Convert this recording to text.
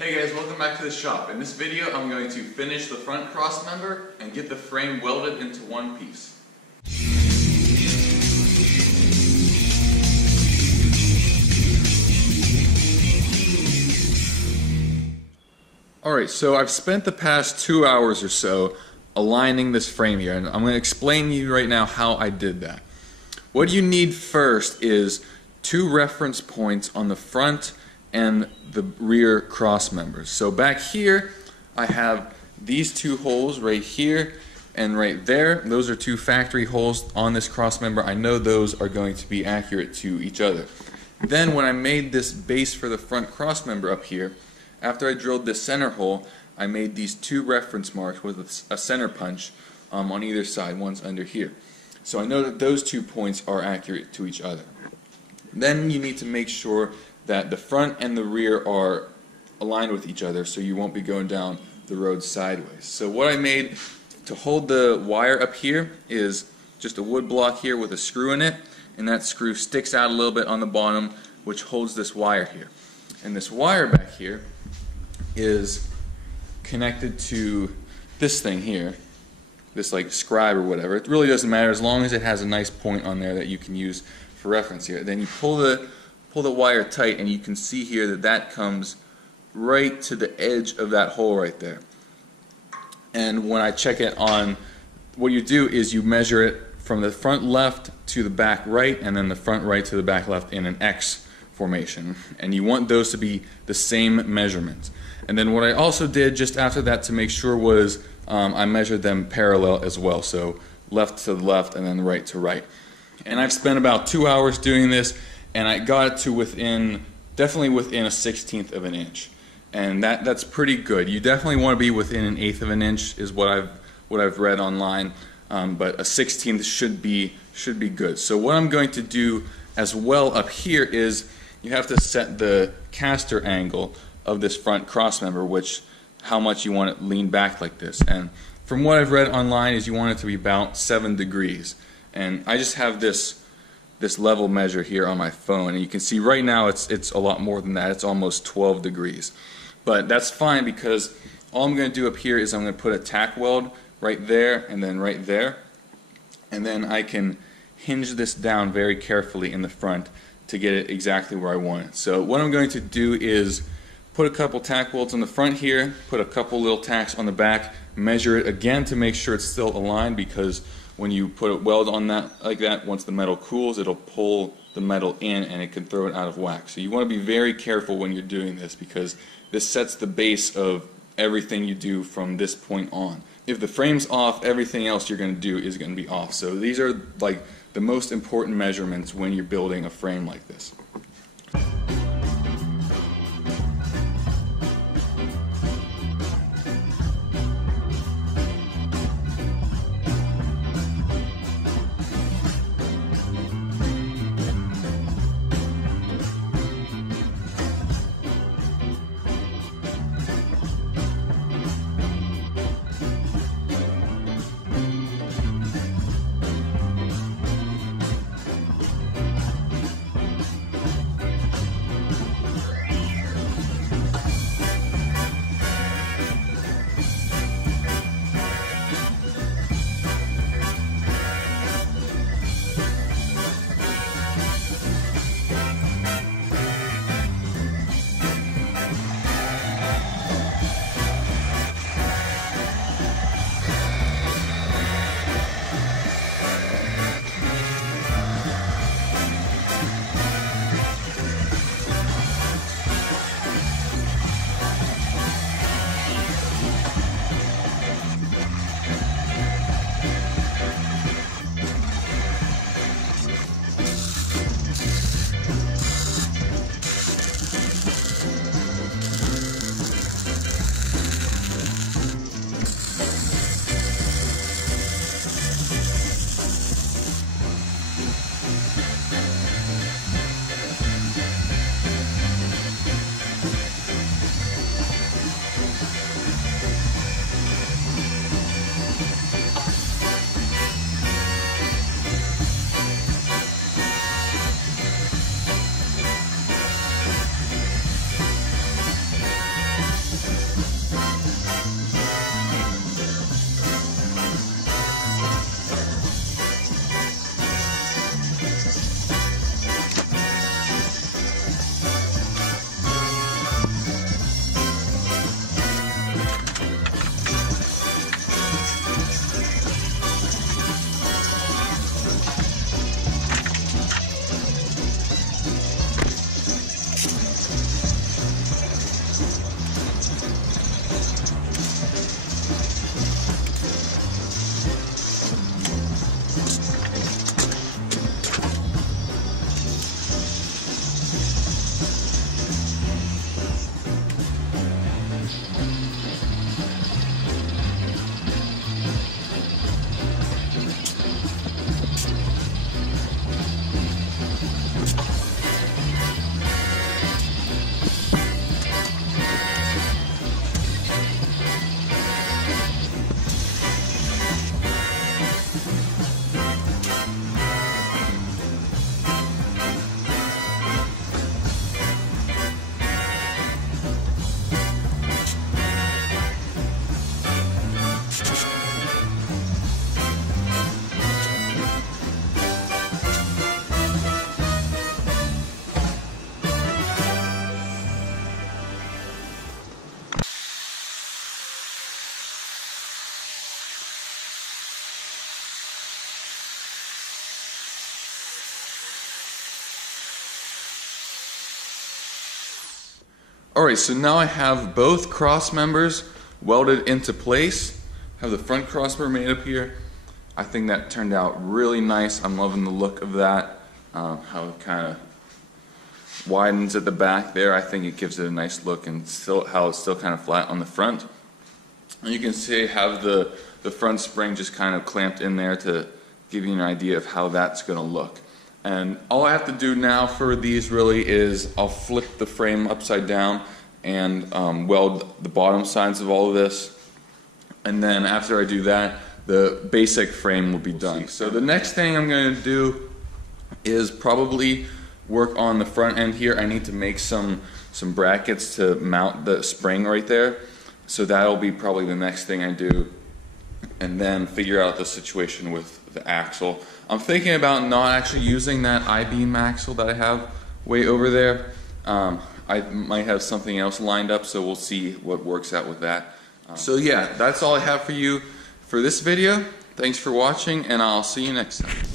Hey guys, welcome back to the shop. In this video I'm going to finish the front cross member and get the frame welded into one piece. Alright, so I've spent the past 2 hours or so aligning this frame here, and I'm going to explain to you right now how I did that. What you need first is 2 reference points on the front and the rear cross members. So back here I have these 2 holes right here and right there. Those are 2 factory holes on this cross member. I know those are going to be accurate to each other. Then when I made this base for the front cross member up here, after I drilled this center hole, I made these 2 reference marks with a center punch on either side. One's under here. So I know that those 2 points are accurate to each other. Then you need to make sure that the front and the rear are aligned with each other so you won't be going down the road sideways. So what I made to hold the wire up here is just a wood block here with a screw in it, and that screw sticks out a little bit on the bottom, which holds this wire here. And this wire back here is connected to this thing here, this like scribe or whatever. It really doesn't matter as long as it has a nice point on there that you can use for reference here. Then you pull the wire tight, and you can see here that that comes right to the edge of that hole right there. And when I check it on, what you do is you measure it from the front left to the back right, and then the front right to the back left in an X formation. And you want those to be the same measurements. And then what I also did just after that to make sure was I measured them parallel as well, so left to left and then right to right. And I've spent about 2 hours doing this, and I got it to definitely within a 1/16 of an inch, and that's pretty good. You definitely want to be within an 1/8 of an inch is what I've read online, but a 1/16 should be good. So what I'm going to do as well up here is you have to set the caster angle of this front cross member, which how much you want it lean back like this. And from what I've read online is you want it to be about 7 degrees. And I just have this level measure here on my phone, and you can see right now it's a lot more than that. It's almost 12 degrees. But that's fine because all I'm going to do up here is I'm going to put a tack weld right there and then right there, and then I can hinge this down very carefully in the front to get it exactly where I want it. So what I'm going to do is put a couple tack welds on the front here, put a couple little tacks on the back, measure it again to make sure it's still aligned, because when you put a weld on that like that, once the metal cools, it'll pull the metal in and it can throw it out of whack. So you want to be very careful when you're doing this, because this sets the base of everything you do from this point on. If the frame's off, everything else you're going to do is going to be off. So these are like the most important measurements when you're building a frame like this. Alright, so now I have both cross members welded into place. I have the front crossbar made up here. I think that turned out really nice. I'm loving the look of that. How it kind of widens at the back there. I think it gives it a nice look, and still how it's still kind of flat on the front. And you can see I have the front spring just kind of clamped in there to give you an idea of how that's going to look. And all I have to do now for these really is I'll flip the frame upside down and weld the bottom sides of all of this. And then after I do that, the basic frame will be done. So the next thing I'm going to do is probably work on the front end here. I need to make some brackets to mount the spring right there. So that'll be probably the next thing I do. And then figure out the situation with the axle. I'm thinking about not actually using that I-beam axle that I have way over there. I might have something else lined up, so we'll see what works out with that. So yeah, that's all I have for you for this video. Thanks for watching, and I'll see you next time.